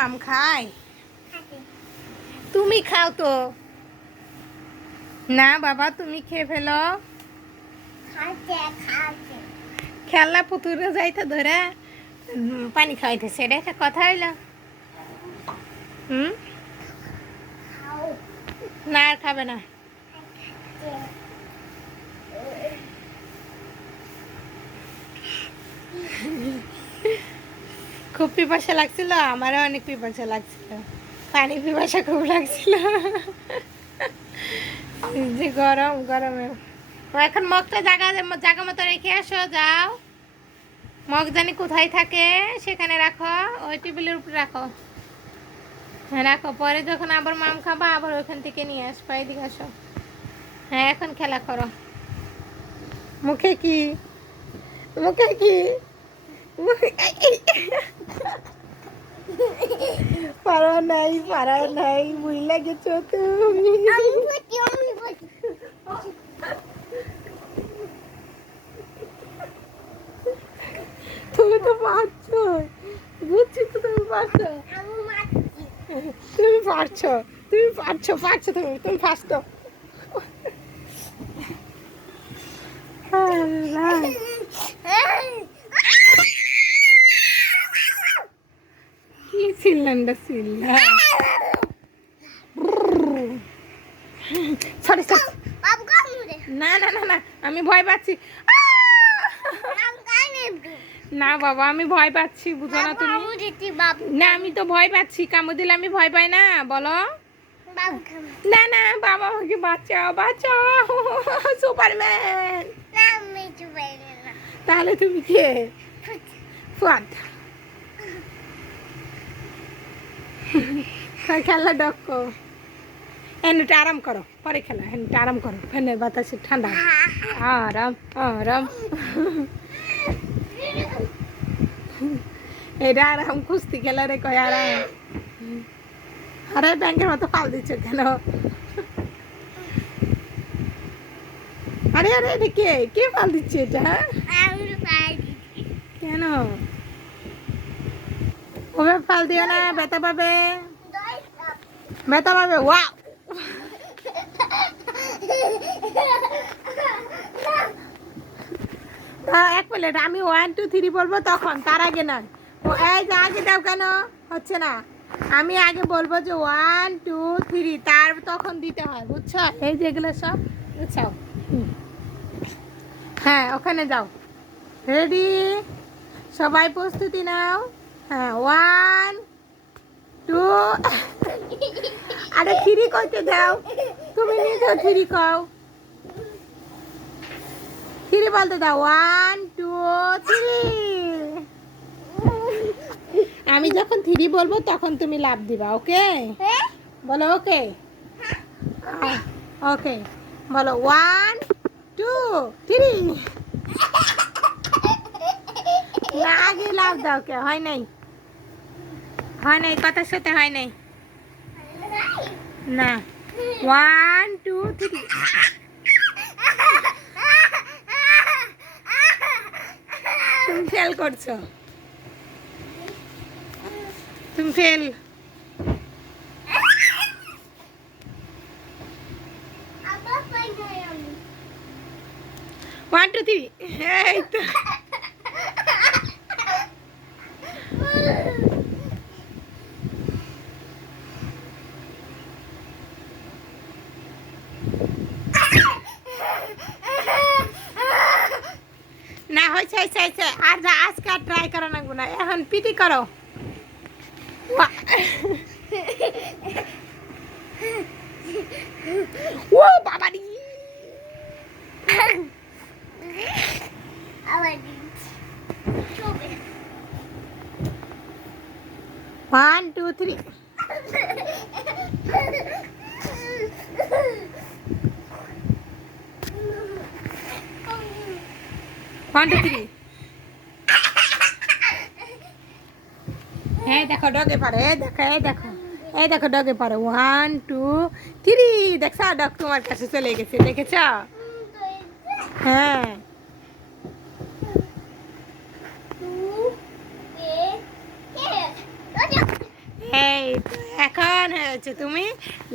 মাম খায়? তুমি খাও তো না বাবা, তুমি খেয়ে ফেলো। খেলনা পুতুরে যাইতে ধরে পানি খাওয়াইতেছে, এটা একটা কথা হইল? হুম, না আর খাবে না। খুব পিপাসা লাগছিল, আমারও অনেক পিপাসা লাগছিল, পানি পিপাসা খুব লাগছিল। যে গরম গরমে এখন মগটা জায়গা জায়গা মতো রেখে আসো, যাও। মগ জানি কোথায় থাকে সেখানে রাখো, ওই টেবিলের উপরে রাখো। হ্যাঁ রাখো, পরে যখন আবার মাম খাবা আবার ওইখান থেকে নিয়ে আসবা, এদিকে আসো। হ্যাঁ এখন খেলা করো। মুখে কি, মুখে কি, পারা নাই, পারা নাই, বুঝলা গেছো তুমি। তুমি তো পারছো, বুঝছি তো তুমি পারছো, তুমি পারছো, তুমি পারছো, পারছো, তুমি তুমি পারছো। কি চিল্লানটা চিল্লা, সরি সরি, না না না না, আমি ভয় পাচ্ছি। না বাবা আমি ভয় পাচ্ছি, বুঝো না তুমি? না আমি তো ভয় পাচ্ছি, কামড় দিলে আমি ভয় পাই না, বলো। না না বাবা আমাকে বাঁচাও, বাঁচাও, সুপারম্যান। তাহলে তুমি কে? ফুয়াদ। খেলা ডক্কো, এনুটা আরাম করো, পরে খেলা, এনুটা আরাম করো, ফ্যানের বাতাসে ঠান্ডা, আরাম আরাম। এটা আরাম, কুস্তি খেলা রে কয় আরাম। আরে ব্যাংকের মতো ফাল দিচ্ছে কেন? আরে আরে এটা কে, কে ফাল দিচ্ছে এটা? কেন ওভাবে ফাল দিও না, ব্যথা পাবে, ব্যথা পাবে। ওয়া এক প্লেট, আমি 1 2 3 বলবো তখন, তার আগে নয়। ও এই যে আগে দাও, কেন হচ্ছে না? আমি আগে বলবো যে 1 2 3, তার তখন দিতে হয়, বুঝছো? এই যে এগুলো সব বুঝছো। হ্যাঁ ওখানে যাও, রেডি, সবাই প্রস্তুতি নাও। হ্যাঁ 1 2, আরে 3 কইতে দাও, তুমি নিজেও 3 কও, 3 বলতে দাও, 1 2 3। আমি যখন 3 বলবো তখন তুমি লাফ দিবা, ওকে? বলো ওকে, ওকে, বলো 1 2 3। না আগে লাফ দাও, কে হয় নাই, হয় নাই, কথার সাথে হয় নাই, না 1 2 3। তুমি ফেল করছো, তুমি ফেল। 1 2 3, এই তো। না হয়েছে হয়েছে হয়েছে, আর যা আজকে আর ট্রাই করো না গুনা, এখন পিটি করো। ও বাবা রে, 1 2 3। 1 2 3। হ্যাঁ দেখো ডগে পারে, এই দেখো, এই দেখো, এই দেখো ডগে পারে, 1 2 3। দেখছো ডগ তোমার কাছে চলে গেছে, দেখেছ? হ্যাঁ এই তো এখন হয়েছে, তুমি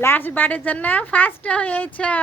লাস্ট বারের জন্য ফার্স্ট হয়েছো।